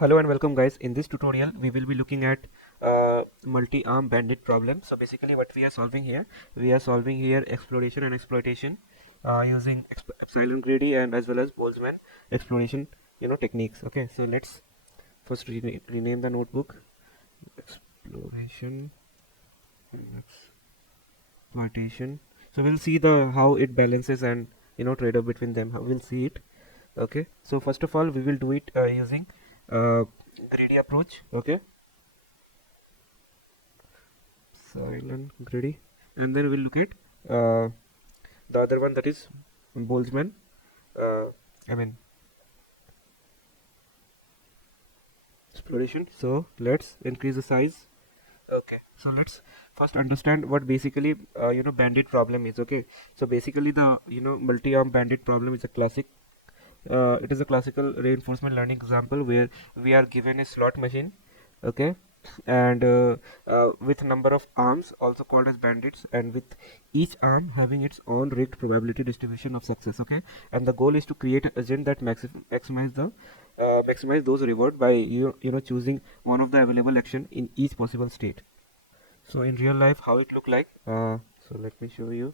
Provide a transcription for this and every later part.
Hello and welcome guys. In this tutorial we will be looking at multi-arm bandit problem. So basically what we are solving here exploration and exploitation using Epsilon-greedy and as well as Boltzmann exploration techniques. Okay, so let's first rename the notebook exploration and exploitation. So we'll see the how it balances and trade off between them. How we'll see it. Okay, so first of all we will do it using uh, greedy approach. Okay, silent greedy, and then we'll look at the other one, that is Boltzmann uh, I mean exploration. So let's increase the size. Okay, so let's first understand what basically bandit problem is. Okay, so basically the multi-arm bandit problem is a classic it is a classical reinforcement learning example where we are given a slot machine. Okay, and with number of arms also called as bandits, and with each arm having its own rigged probability distribution of success. Okay, and the goal is to create an agent that maximize those reward by choosing one of the available action in each possible state. So in real life how it look like, so let me show you.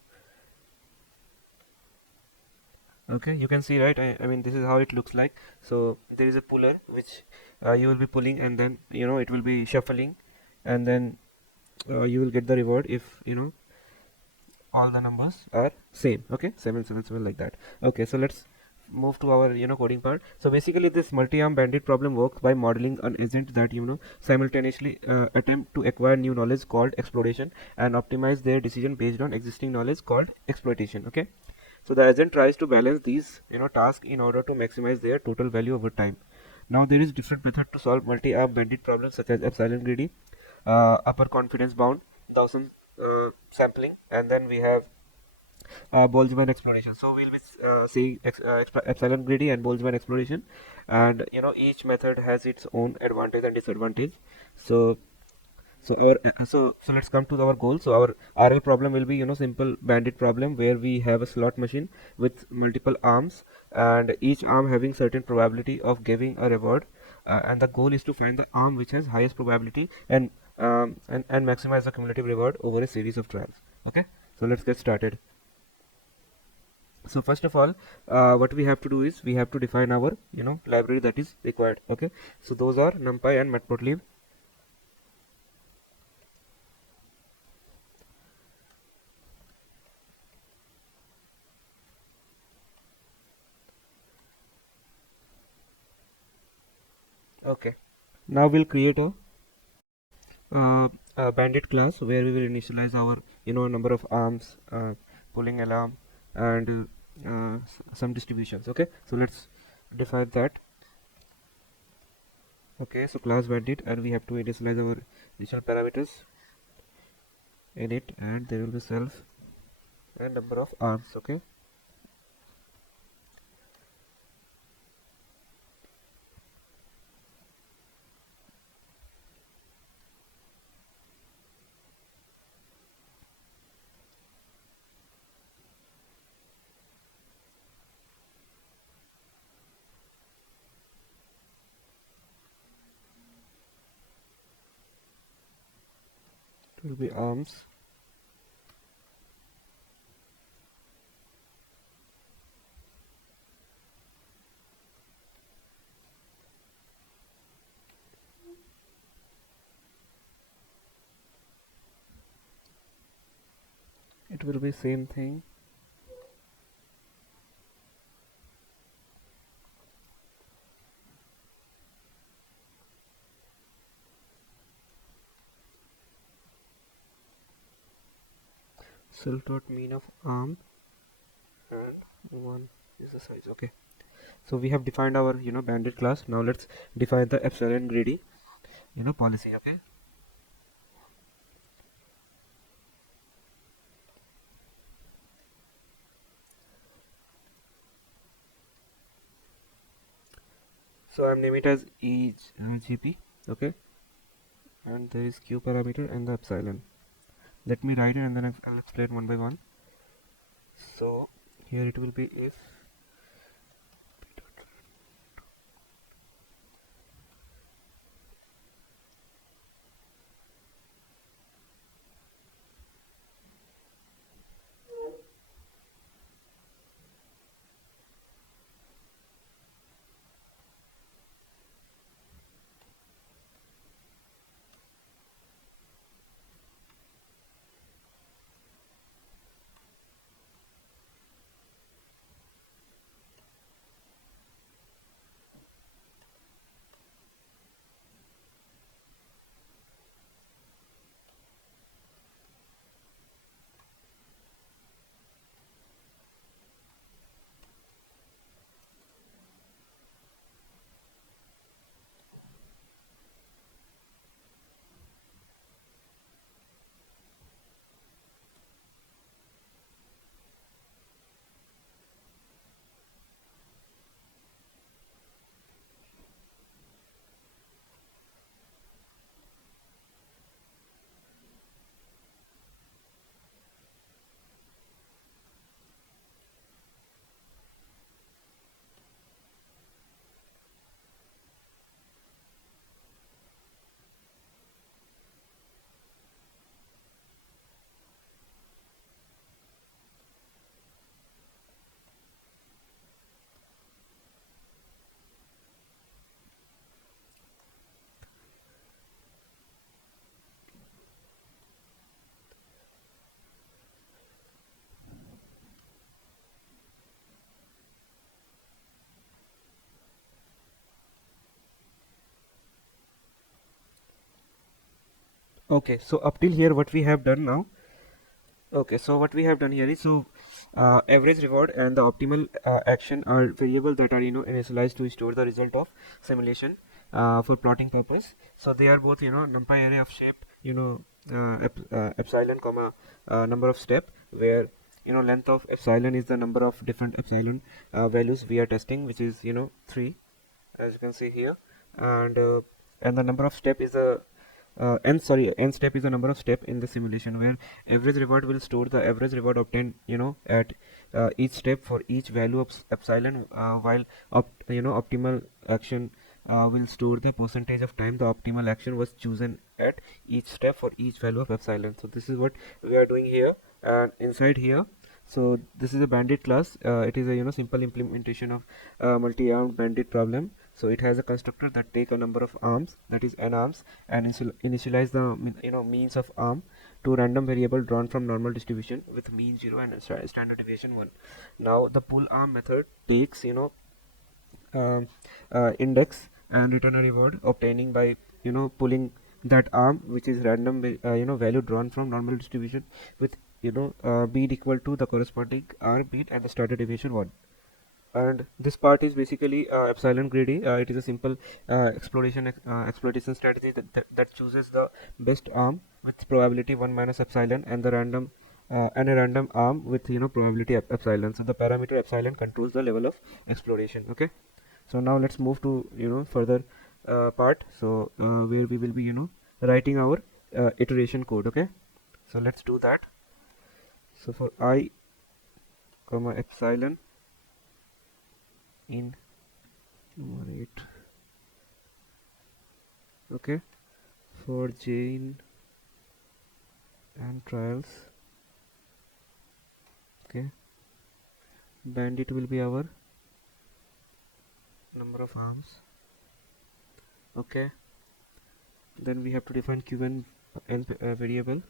Okay, you can see, right? I mean, this is how it looks like. So there is a puller which you will be pulling, and then it will be shuffling, and then you will get the reward if all the numbers are same. Okay, 777 like that. Okay, so let's move to our coding part. So basically this multi-arm bandit problem works by modeling an agent that simultaneously attempt to acquire new knowledge called exploration and optimize their decision based on existing knowledge called exploitation. Okay, so the agent tries to balance these tasks in order to maximize their total value over time. Now there is different method to solve multi-arm bandit problems such as Epsilon-greedy, upper confidence bound, Dawson sampling, and then we have Boltzmann exploration. So we'll be seeing Epsilon-greedy and Boltzmann exploration, and each method has its own advantage and disadvantage. So so let's come to our goal. So our RL problem will be simple bandit problem where we have a slot machine with multiple arms, and each arm having certain probability of giving a reward, and the goal is to find the arm which has highest probability and and maximize the cumulative reward over a series of trials. Okay, so let's get started. So first of all, what we have to do is we have to define our library that is required. Okay, so those are NumPy and Matplotlib. Okay, now we'll create a bandit class where we will initialize our number of arms, pulling alarm, and some distributions. Okay, so let's define that. Okay, so class bandit, and we have to initialize our additional parameters in it, and there will be self and number of arms. Okay, it will be arms. It will be same thing. Self dot mean of arm, and one is the size. Okay, so we have defined our bandit class. Now let's define the Epsilon-greedy policy. Okay, so I'm naming it as EGP. Okay, and there is Q parameter and the epsilon. Let me write it, and then I'll explain one by one. So here it will be if Okay, so up till here what we have done now. Okay, so what we have done here is, average reward and the optimal action are variables that are initialized to store the result of simulation for plotting purpose. So they are both numpy array of shape epsilon comma number of step, where length of epsilon is the number of different epsilon values we are testing, which is 3, as you can see here. And the number of step is a n step is the number of step in the simulation, where average reward will store the average reward obtained at each step for each value of epsilon, while optimal action will store the percentage of time the optimal action was chosen at each step for each value of epsilon. So this is what we are doing here. And inside here, so this is a bandit class. It is a simple implementation of multi-armed bandit problem. So it has a constructor that take a number of arms, that is n arms, and initialize the means of arm to random variable drawn from normal distribution with mean 0 and standard deviation 1. Now the pull arm method takes um, index and return a reward obtaining by pulling that arm, which is random value drawn from normal distribution with beat equal to the corresponding r beat and the standard deviation 1. And this part is basically Epsilon-greedy. It is a simple exploitation strategy that chooses the best arm with probability 1 minus epsilon and the random and a random arm with probability epsilon. So the parameter epsilon controls the level of exploration. Okay, so now let's move to further part, so where we will be writing our iteration code. Okay, so let's do that. So for I comma epsilon in numerate, okay, for j in and trials, okay, bandit will be our number of arms. Okay, then we have to define q and n variable.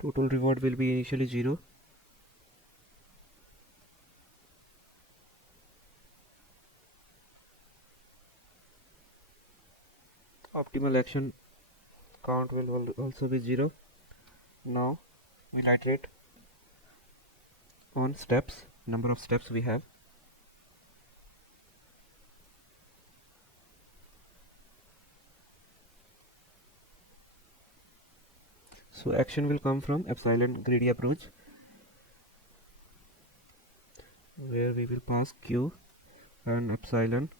Total reward will be initially 0. Optimal action count will also be 0. Now we'll iterate on steps, number of steps we have. So action will come from Epsilon-greedy approach, where we will pass q and epsilon.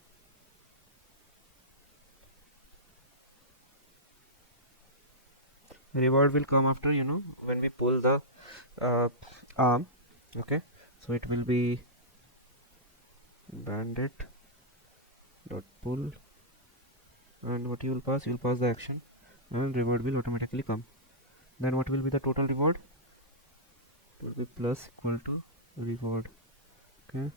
Reward will come after when we pull the arm. Okay, so it will be bandit dot pull, and what you will pass the action, and reward will automatically come. Then what will be the total reward? It will be plus equal to reward. Okay,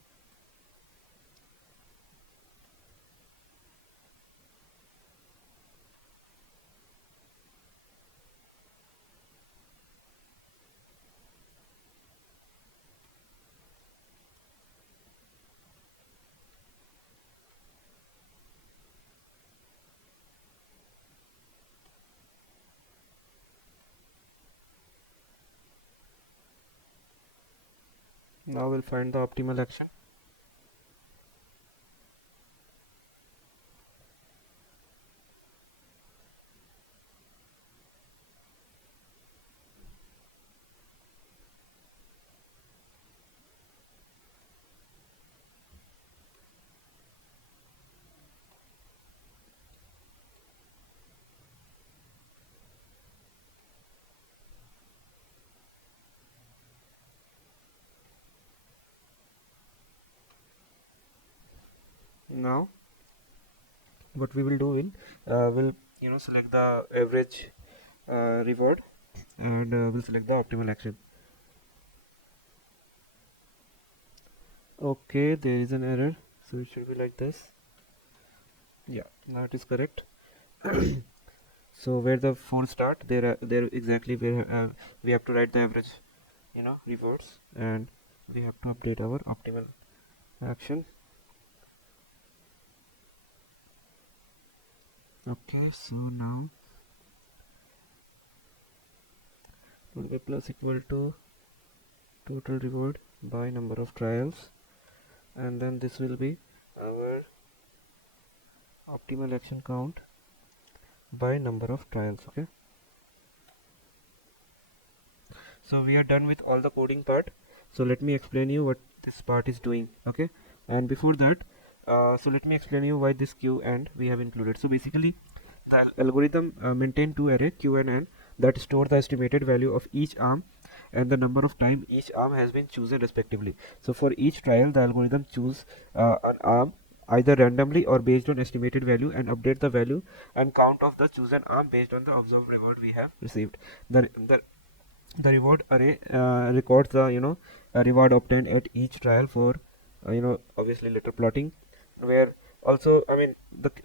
now we'll find the optimal action. Now what we will do in will select the average reward, and we'll select the optimal action. Okay, there is an error, so it should be like this. Yeah, that is correct. So where the 4 start, there exactly where we have to write the average, rewards, and we have to update our optimal action. Okay, so now will be plus equal to total reward by number of trials, and then this will be our optimal action count by number of trials. Okay, so we are done with all the coding part. So let me explain you what this part is doing. Okay, and before that, so let me explain you why this queue and we have included. So basically the algorithm maintain two array q and n that store the estimated value of each arm and the number of time each arm has been chosen respectively. So for each trial the algorithm choose an arm either randomly or based on estimated value and update the value and count of the chosen arm based on the observed reward we have received. The reward array records the reward obtained at each trial for obviously later plotting, where also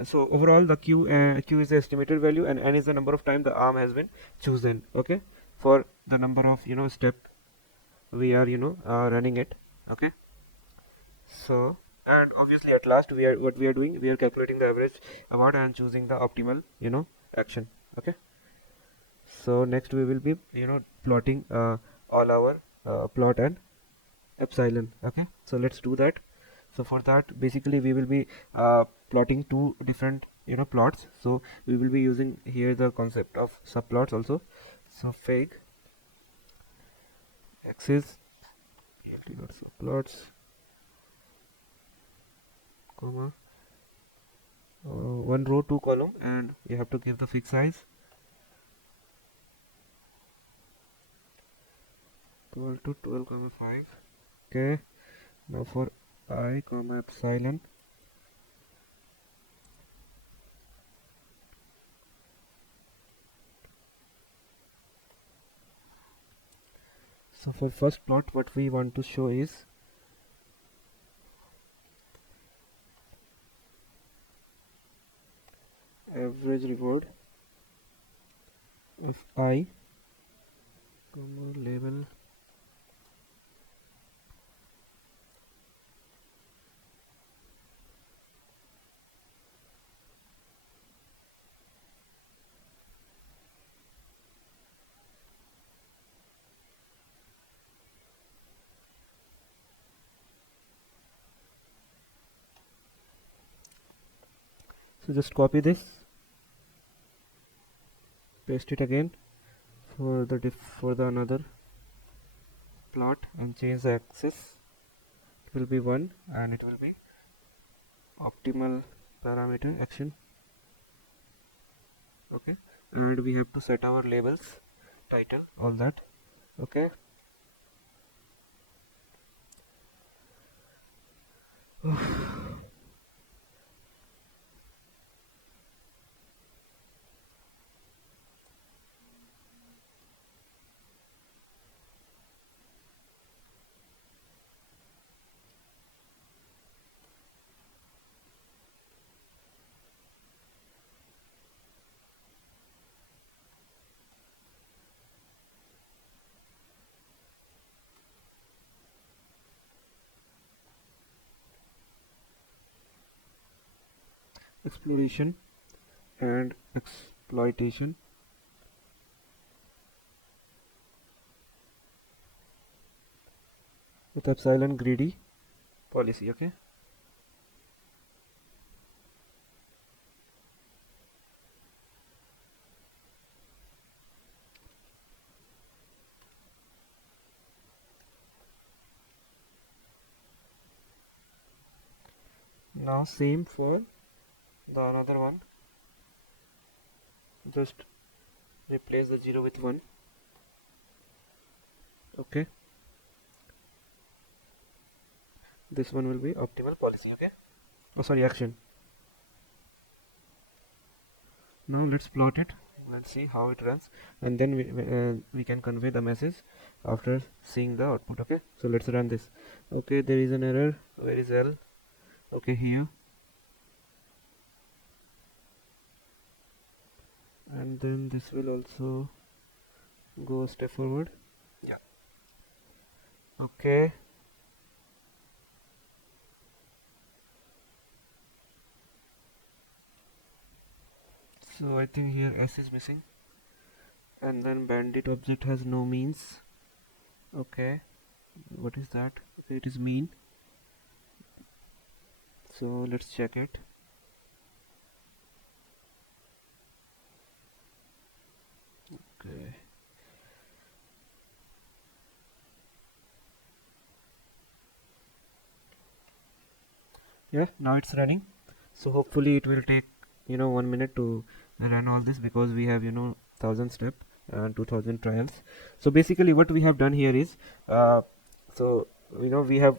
so overall the q is the estimated value and n is the number of time the arm has been chosen. Okay, for the number of step we are running it. Okay, so and obviously at last we are doing, we are calculating the average amount and choosing the optimal action. Okay, so next we will be plotting all our plot and epsilon. Okay, so let's do that. So for that basically we will be plotting two different plots. So we will be using here the concept of subplots also. So fig axis subplots comma one row two column, and you have to give the fig size equal to 12,5. Okay, now for I comma epsilon, so for first plot what we want to show is average reward of I comma label so just copy this, paste it again for the another plot and change the axis. It will be 1 and it will be optimal parameter action. Okay, and we have to set our labels, title, all that. Okay, exploration and exploitation with Epsilon-greedy policy. Okay, now same for the another one, just replace the 0 with 1. Okay, this one will be optimal policy. Okay, oh sorry, action. Now let's plot it, let's see how it runs, and then we can convey the message after seeing the output. Okay, so let's run this. Okay, there is an error. Where is L? Okay, here. and then this will also go a step forward. Yeah. Okay. So I think here S is missing, and then bandit object has no means. Okay, what is that? It is mean. So let's check it. Okay. Yeah, now it's running. So hopefully it will take 1 minute to run all this, because we have 1,000 step and 2,000 trials. So basically what we have done here is so we have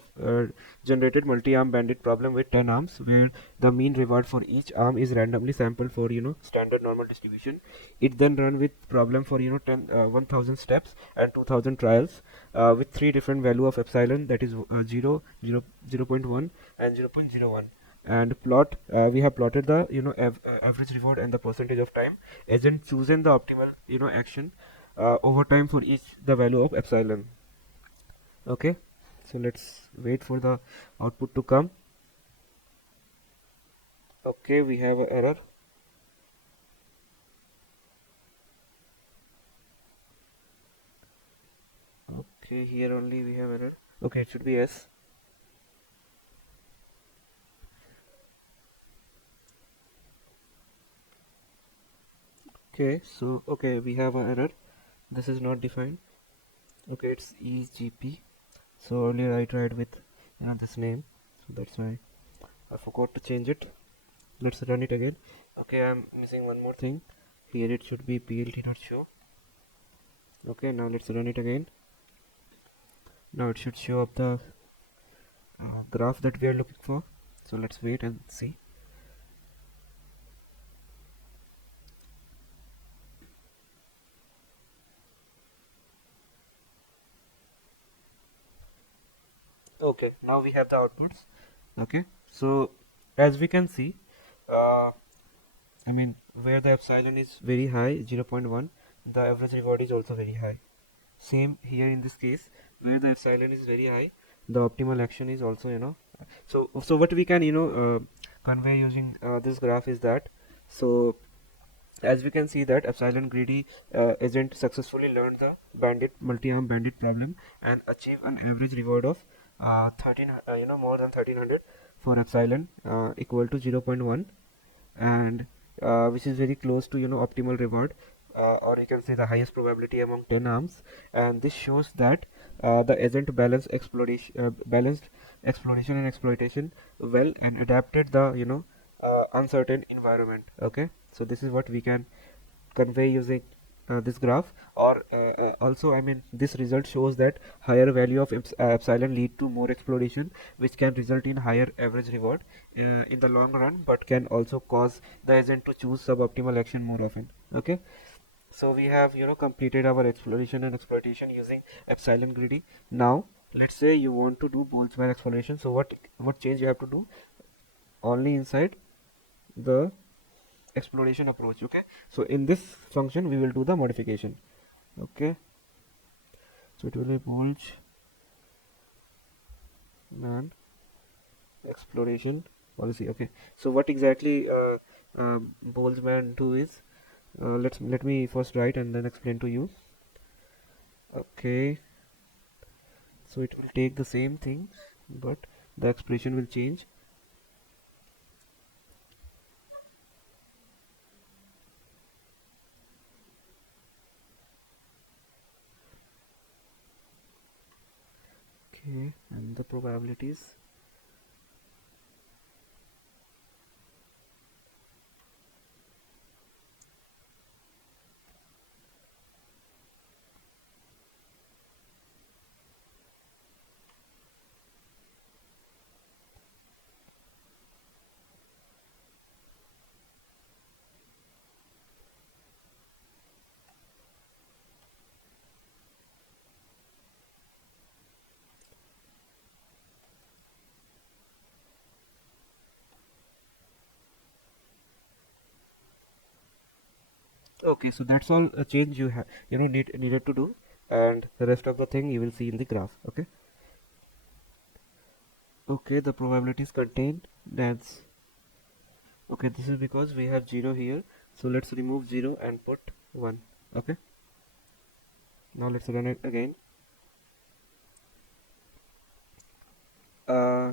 generated multi-arm bandit problem with 10 arms, where the mean reward for each arm is randomly sampled for standard normal distribution. It then run with problem for 1,000 steps and 2,000 trials with three different value of epsilon, that is 0, 0.1 and 0.01. And we have plotted the average reward and the percentage of time agent chosen the optimal action over time for each the value of epsilon. Okay, so let's wait for the output to come. Okay, we have an error. Okay, here only we have error. Okay, it should be S. Okay, so okay, we have an error. This is not defined. Okay, it's EGP. So earlier I tried with this name, so that's why I forgot to change it. Let's run it again. Okay, I'm missing one more thing. Here it should be plt.show. Okay, now let's run it again. Now it should show up the graph that we are looking for. So let's wait and see. Okay, now we have the outputs. Okay, so as we can see, uh, I mean, where the epsilon is very high, 0.1, the average reward is also very high. Same here in this case, where the epsilon is very high, the optimal action is also so what we can convey using this graph is that, so as we can see that epsilon-greedy agent successfully learned the bandit multi-arm bandit problem and achieve an average reward of 13 more than 1300 for epsilon equal to 0.1, and which is very close to optimal reward, or you can say the highest probability among 10 arms. And this shows that the agent balanced exploration and exploitation well and adapted the uncertain environment. Okay, so this is what we can convey using this graph, or also I mean this result shows that higher value of epsilon lead to more exploration, which can result in higher average reward in the long run, but can also cause the agent to choose suboptimal action more often. Okay, so we have completed our exploration and exploitation using epsilon-greedy. Now let's say you want to do Boltzmann exploration. So what change you have to do? Only inside the exploration approach. Okay, so in this function we will do the modification. Okay, so it will be Boltzmann exploration policy. Okay, so what exactly Boltzmann do is, let me first write and then explain to you. Okay, so it will take the same thing, but the expression will change. Okay, and the probabilities. Okay, so that's all a change you have needed to do, and the rest of the thing you will see in the graph. Okay, the probabilities contained, that's okay. This is because we have 0 here, so let's remove 0 and put 1. Okay, now let's run it again.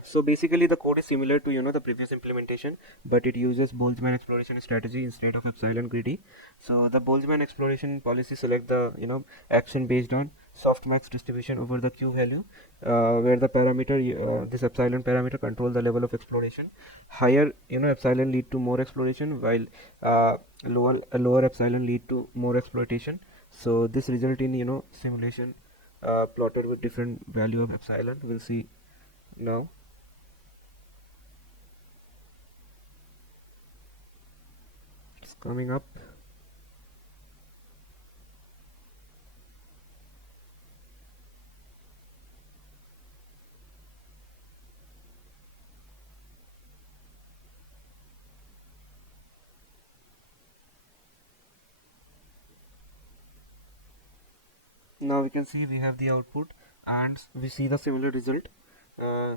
So basically the code is similar to the previous implementation, but it uses Boltzmann exploration strategy instead of Epsilon-greedy. So the Boltzmann exploration policy select the action based on softmax distribution over the q value, where the parameter this epsilon parameter control the level of exploration. Higher epsilon lead to more exploration, while lower epsilon lead to more exploitation. So this result in simulation plotted with different value of epsilon. We'll see now. It's coming up. Now we can see we have the output, and we see the similar result uh,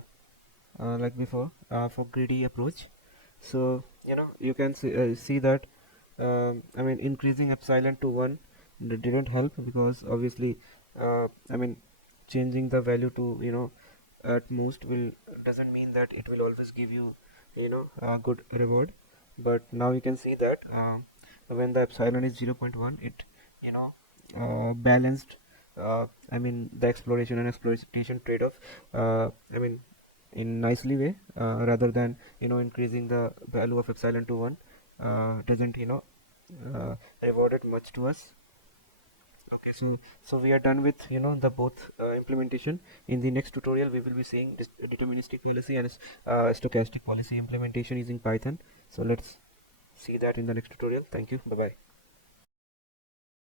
like before for greedy approach. So you can see that increasing epsilon to 1 didn't help, because obviously changing the value to at most will doesn't mean that it will always give you a good reward. But now you can see that when the epsilon is 0.1, it you know balanced the exploration and exploitation trade-off in nicely way, rather than increasing the value of epsilon to 1 doesn't rewarded much to us. Okay, so we are done with the both implementation. In the next tutorial we will be seeing this deterministic policy and stochastic policy implementation using Python. So let's see that in the next tutorial. Thank you. Bye bye.